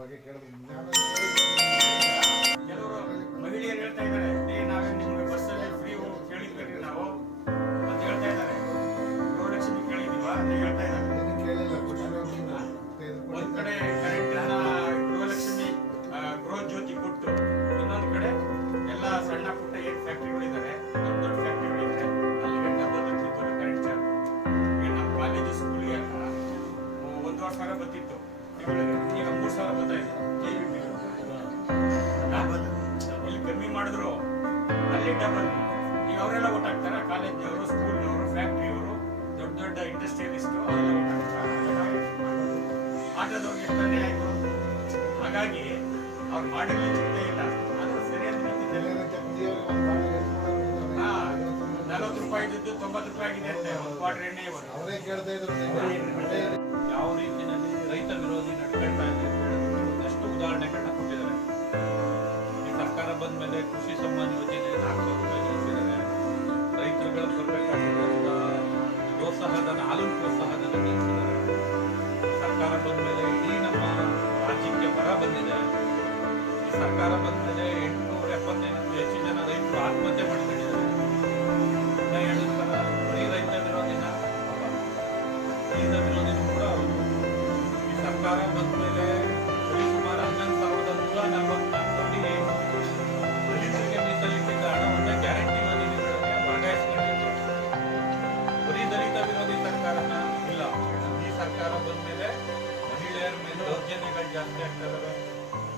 ಬಗ್ಗೆ ಕೇಳಿದ್ರೆ ಡಬಲ್ ಈಗ ಅವರೆಲ್ಲ ಒಟ್ಟಾಗ್ತಾರೆ ಕಾಲೇಜ್ನವರು ಸ್ಕೂಲ್ನವರು ಫ್ಯಾಕ್ಟ್ರಿಯವರು ದೊಡ್ಡ ದೊಡ್ಡ ಇಂಡಸ್ಟ್ರಿಯಲಿಸ್ಟ್ ಅವರೆಲ್ಲ ಒಟ್ಟಾಗ್ತಾರೆ ಆಟದವ್ರಿಗೆ ಎಷ್ಟನೇ ಆಯ್ತು? ಹಾಗಾಗಿ ಅವ್ರು ಮಾಡಲು ಚಿಂತೆ ಇಲ್ಲ. ಅದು ಸರಿಯಾದ? ನಲವತ್ತು ರೂಪಾಯಿ ಇದ್ದದ್ದು ತೊಂಬತ್ತು ರೂಪಾಯಿ ಆಗಿದೆ ಅಂತೆ ಒಂದು ಕ್ವಾರ್ಟರ್ ಎಣ್ಣೆ ಯಾವ ರೀತಿಯಲ್ಲಿ ರೈತ ವಿರೋಧಿ ನಡ್ಕೊಳ್ತಾ ಇದೆ ಪ್ರೋತ್ಸಾಹಧನ ಹಾಲು ಪ್ರೋತ್ಸಾಹಧನ ಸರ್ಕಾರ ಬಂದ ಮೇಲೆ ಇಡೀ ನಮ್ಮ ರಾಜ್ಯಕ್ಕೆ ಬರ ಬಂದಿದೆ. ಈ ಸರ್ಕಾರ ಬಂದ ಮೇಲೆ ಎಂಟುನೂರ ಎಪ್ಪತ್ತೈದು ಹೆಚ್ಚು ಜನ ರೈತರು ಆತ್ಮಹತ್ಯೆ ಜಾಸ್ತಿ ಆಗ್ತದವೆ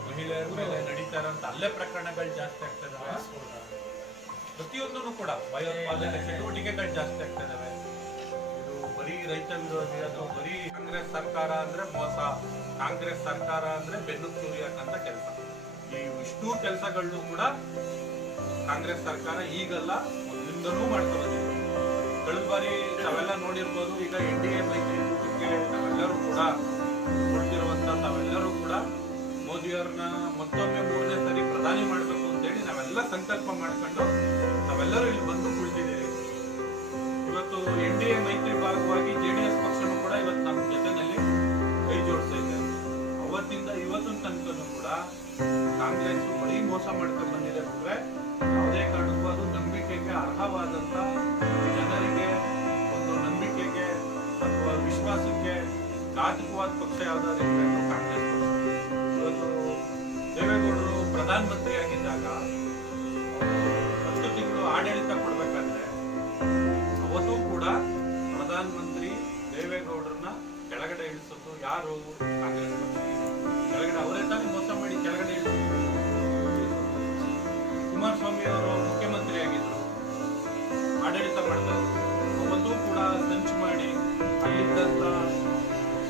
ಮಹಿಳೆಯರ ಮೇಲೆ ನಡೀತಾ ಇರೋಂಥ ಅಲ್ಲೇ ಪ್ರಕರಣಗಳು ಜಾಸ್ತಿ ಆಗ್ತದವೆ ಪ್ರತಿಯೊಂದೂ ಕೂಡ ಭಯೋತ್ಪಾದನೆ ಚಟುವಟಿಕೆಗಳು ಜಾಸ್ತಿ ಆಗ್ತದವೆ. ಇದು ಬರೀ ರೈತ ವಿರೋಧಿ ಅಥವಾ ಬರೀ ಕಾಂಗ್ರೆಸ್ ಸರ್ಕಾರ ಅಂದ್ರೆ ಮೋಸ? ಕಾಂಗ್ರೆಸ್ ಸರ್ಕಾರ ಅಂದ್ರೆ ಬೆನ್ನು ಸುರಿಯಕ್ಕಂತ ಕೆಲಸ. ಈ ಇಷ್ಟೂ ಕೆಲಸಗಳನ್ನೂ ಕೂಡ ಕಾಂಗ್ರೆಸ್ ಸರ್ಕಾರ ಈಗಲ್ಲ ಮುಂದಿಂದಲೂ ಮಾಡ್ತಾ ಬಂದಿದೆ ಕಳೆದ ಬಾರಿ ತಾವೆಲ್ಲ ನೋಡಿರ್ಬೋದು, ಈಗ ಎನ್ ಡಿ ಎ ಕಾಂಗ್ರೆಸ್ ಬರೀ ಮೋಸ ಮಾಡ್ಕೊಂಡು ಬಂದಿದೆ ಅಂದ್ರೆ ಯಾವುದೇ ಕಾರಣಕ್ಕೂ ಅದು ನಂಬಿಕೆಗೆ ಅರ್ಹವಾದಂತ ಜನರಿಗೆ ಒಂದು ನಂಬಿಕೆಗೆ ಅಥವಾ ವಿಶ್ವಾಸಕ್ಕೆ ಘಾತಕವಾದ ಪಕ್ಷ ಯಾವ್ದಾದ್ರು ಅದು ಕಾಂಗ್ರೆಸ್ ಇವತ್ತು ದೇವೇಗೌಡರು ಪ್ರಧಾನಮಂತ್ರಿ ಆಗಿದ್ದಾಗ ಹತ್ತು ತಿಂಗಳು ಆಡಳಿತ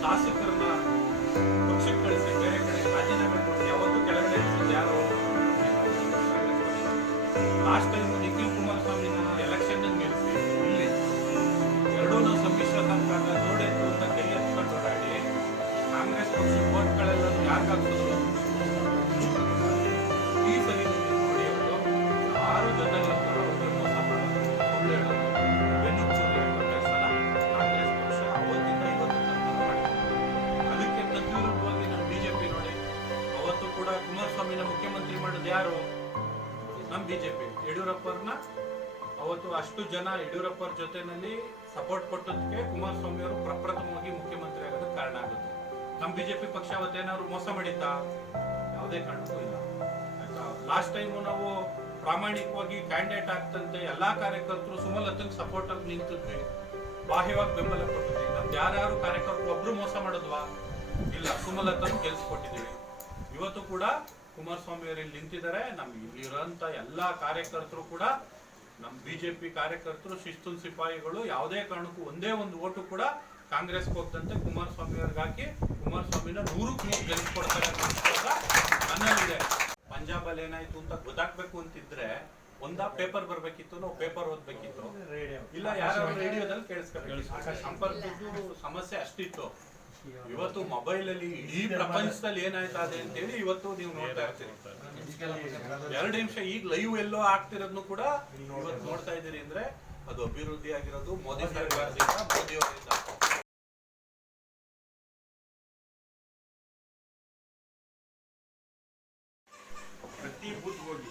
ಶಾಸಕರನ್ನ ಪಕ್ಷಕ್ಕೆ ಕಳಿಸಿ ಬೇರೆ ಕಡೆ ರಾಜೀನಾಮೆ ಕೊಟ್ಟು ಅವತ್ತು ಕೆಳಗಡೆ ಯಾರು? Last BJP. ಯಡಿಯೂರಪ್ಪರನ್ನ ಅವತ್ತು ಅಷ್ಟು ಜನ ಯಡಿಯೂರಪ್ಪರ ಜೊತೆನಲ್ಲಿ ಸಪೋರ್ಟ್ ಕೊಟ್ಟದಕ್ಕೆ ಕುಮಾರಸ್ವಾಮಿ ಅವರು ಪ್ರಪ್ರಥಮವಾಗಿ ಮುಖ್ಯಮಂತ್ರಿ ಆಗೋದಕ್ಕೆ ಕಾರಣ ಆಗುತ್ತೆ. ನಮ್ಮ ಬಿಜೆಪಿ ಪಕ್ಷ ಅವತ್ತೇನಾದ್ರು ಮೋಸ ಮಾಡಿತ್ತಾ? ಯಾವುದೇ ಕಾರಣಕ್ಕೂ ಇಲ್ಲ. ಲಾಸ್ಟ್ ಟೈಮು ನಾವು ಪ್ರಾಮಾಣಿಕವಾಗಿ ಕ್ಯಾಂಡಿಡೇಟ್ ಆಗ್ತಂತೆ ಎಲ್ಲಾ ಕಾರ್ಯಕರ್ತರು ಸುಮಲತನ್ ಸಪೋರ್ಟ್ ಆಗಿ ನಿಂತಿದ್ವಿ. ಬಾಹ್ಯವಾಗಿ ಬೆಂಬಲ ಕೊಟ್ಟಿದ್ವಿ. ನಮ್ದು ಯಾರ್ಯಾರು ಕಾರ್ಯಕರ್ತರು ಒಬ್ರು ಮೋಸ ಮಾಡಿದ್ವಾ? ಇಲ್ಲ ಸುಮಲತನ್ ಗೆಲ್ಸ್ಕೊಟ್ಟಿದ್ದೀವಿ. ಇವತ್ತು ಕೂಡ ಕುಮಾರಸ್ವಾಮಿ ಅವರು ಇಲ್ಲಿ ನಿಂತಿದ್ದಾರೆ. ನಮ್ ಇಲ್ಲಿರುವಂತ ಎಲ್ಲಾ ಕಾರ್ಯಕರ್ತರು ಕೂಡ ನಮ್ಮ ಬಿಜೆಪಿ ಕಾರ್ಯಕರ್ತರು ಶಿಸ್ತುನ್ ಸಿಪಾಯಿಗಳು ಯಾವುದೇ ಕಾರಣಕ್ಕೂ ಒಂದೇ ಒಂದು ಓಟು ಕೂಡ ಕಾಂಗ್ರೆಸ್ ಹೋಗ್ದಂತೆ ಕುಮಾರಸ್ವಾಮಿ ಅವ್ರಿಗೆ ಹಾಕಿ ಕುಮಾರಸ್ವಾಮಿನ ನೂರಕ್ಕೆ ನೂರು ವಿಶ್ವಾಸ ನನ್ನಲ್ಲಿದೆ ಪಂಜಾಬ್ ಅಲ್ಲಿ ಏನಾಯ್ತು ಅಂತ ಗೊತ್ತಾಗ್ಬೇಕು ಅಂತಿದ್ರೆ ಒಂದ ಪೇಪರ್ ಬರ್ಬೇಕಿತ್ತು ನಾವು ಪೇಪರ್ ಓದ್ಬೇಕಿತ್ತು. ಇಲ್ಲ ಯಾರು ರೇಡಿಯೋದಲ್ಲಿ ಕೇಳಿಸ್ಕೊಳ್ಬೇಕು. ಸಂಪರ್ಕದ್ದು ಸಮಸ್ಯೆ ಅಷ್ಟಿತ್ತು. ಇವತ್ತು ಮೊಬೈಲ್ ಅಲ್ಲಿ ಈ ಪ್ರಪಂಚದಲ್ಲಿ ಏನಾಯ್ತಾ ಅಂತ ಹೇಳಿ ಇವತ್ತು ನೀವು ನೋಡ್ತಾ ಇರ್ತೀರಿ. ಎರಡು ನಿಮಿಷ ಈಗ ಲೈವ್ ಎಲ್ಲೋ ಆಗ್ತಿರೋದ್ನು ಕೂಡ ಇವತ್ತು ನೋಡ್ತಾ ಇದ್ದೀರಿ ಅಂದ್ರೆ ಅದು ಅಭಿವೃದ್ಧಿ ಆಗಿರೋದು ಮೋದಿ ಸರ್ಕಾರದಿಂದ ಮೋದಿಯವರಿಂದ ಪ್ರತಿ ಬೂತ್ ಹೋಗಿ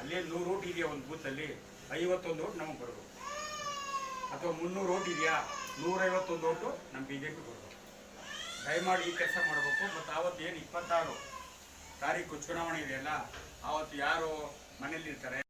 ಅಲ್ಲೇ ನೂರು ಓಟ್ ಇದೆಯಾ ಒಂದು ಅಲ್ಲಿ? ಐವತ್ತೊಂದು ಓಟ್ ನಮಗೆ ಬರಬೇಕು ಅಥವಾ ಮುನ್ನೂರು ಓಟ್ ಇದೆಯಾ? ನೂರೈವತ್ತೊಂದು ಓಟು ನಮ್ಮ ಬಿಜೆಪಿ ಬರಬೇಕು ದಯಮಾಡಿ ಈ ಕೆಲಸ ಮಾಡಬೇಕು ಮತ್ತು ಆವತ್ತು ಏನು ಇಪ್ಪತ್ತಾರು ತಾರೀಕು ಚುನಾವಣೆ ಇದೆಯಲ್ಲ ಆವತ್ತು ಯಾರು ಮನೇಲಿರ್ತಾರೆ